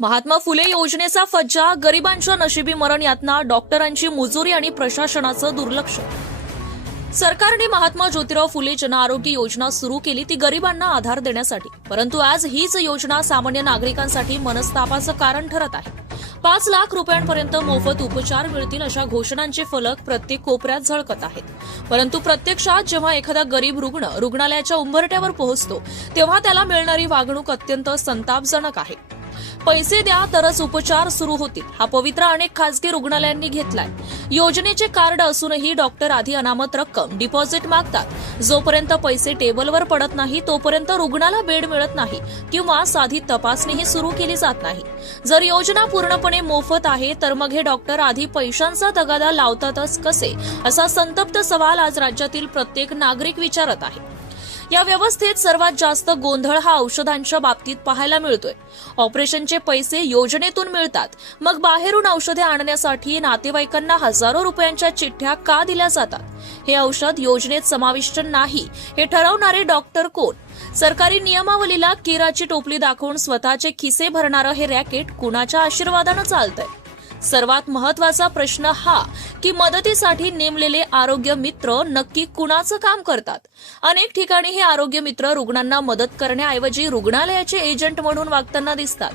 महात्मा फुले योजनेचा फज्जा गरिबांच्या नशिबी मरण यातना डॉक्टरांची मुजुरी आणि प्रशासनाचं दुर्लक्ष. सरकारने महात्मा ज्योतिराव फुले जन आरोग्य योजना सुरू केली ती गरिबांना आधार देण्यासाठी. परंतु आज हीच योजना सामान्य नागरिकांसाठी मनस्तापाचं कारण ठरत आहे. पाच लाख रुपयांपर्यंत मोफत उपचार मिळतील अशा घोषणांचे फलक प्रत्येक कोपऱ्यात झळकत आहेत. परंतु प्रत्यक्षात जेव्हा एखादा गरीब रुग्ण रुग्णालयाच्या उंबरट्यावर पोहोचतो तेव्हा त्याला मिळणारी वागणूक अत्यंत संतापजनक आहे. पैसे द्या तरच उपचार सुरू होतील. हा पवित्र अनेक खासगी रुग्णालयांनी घेतलाय. योजनेचे कार्ड असूनही डॉक्टर आधी अनामत रक्कम डिपॉझिट मागतात. जोपर्यंत पैसे टेबलवर पडत नाही तोपर्यंत रुग्णाला बेड मिळत नाही किंवा साधी तपासणीही सुरू केली जात नाही. जर योजना पूर्णपणे मोफत आहे तर मग हे डॉक्टर आधी पैशांचा तगादा लावतातच कसे? असा संतप्त सवाल आज राज्यातील प्रत्येक नागरिक विचारत आहे. या व्यवस्थेत सर्वात जास्त गोंधळ हा औषधांच्या बाबतीत पाहायला मिळतोय. ऑपरेशनचे पैसे योजनेतून मिळतात. मग बाहेरून औषधे आणण्यासाठी नातेवाईकांना हजारो रुपयांच्या चिठ्ठ्या का दिल्या जातात? हे औषध योजनेत समाविष्ट नाही हे ठरवणारे डॉक्टर कोण? सरकारी नियमावलीला केराची टोपली दाखवून स्वतःचे खिसे भरणारं हे रॅकेट कुणाच्या आशीर्वादानं चालतंय? सर्वात महत्त्वाचा प्रश्न हा की मदतीसाठी नेमलेले आरोग्य मित्र नक्की कुणाचं काम करतात? अनेक ठिकाणी हे आरोग्य मित्र रुग्णांना मदत करण्याऐवजी रुग्णालयाचे एजंट म्हणून वागताना दिसतात.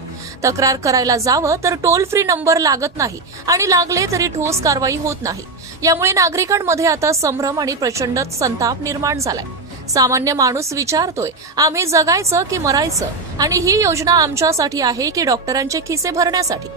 तक्रार करायला जावं तर टोल फ्री नंबर लागत नाही आणि लागले तरी ठोस कारवाई होत नाही. यामुळे नागरिकांमध्ये आता संभ्रम आणि प्रचंड संताप निर्माण झालाय. सामान्य माणूस विचारतोय आम्ही जगायचं की मरायचं? आणि ही योजना आमच्यासाठी आहे की डॉक्टरांचे खिसे भरण्यासाठी.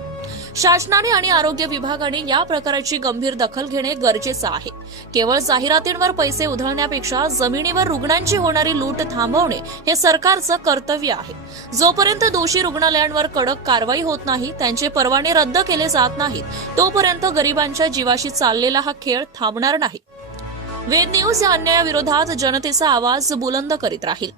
शासनाने आणि आरोग्य विभागाने या प्रकाराची गंभीर दखल घेणे गरजेचं आहे. केवळ जाहिरातींवर पैसे उधळण्यापेक्षा जमिनीवर रुग्णांची होणारी लूट थांबवणे हे सरकारचं कर्तव्य आहे. जोपर्यंत दोषी रुग्णालयांवर कडक कारवाई होत नाही त्यांचे परवाने रद्द केले जात नाहीत तोपर्यंत गरिबांच्या जीवाशी चाललेला हा खेळ थांबणार नाही. वेद न्यूज या अन्यायाविरोधात जनतेचा आवाज बुलंद करीत राहील.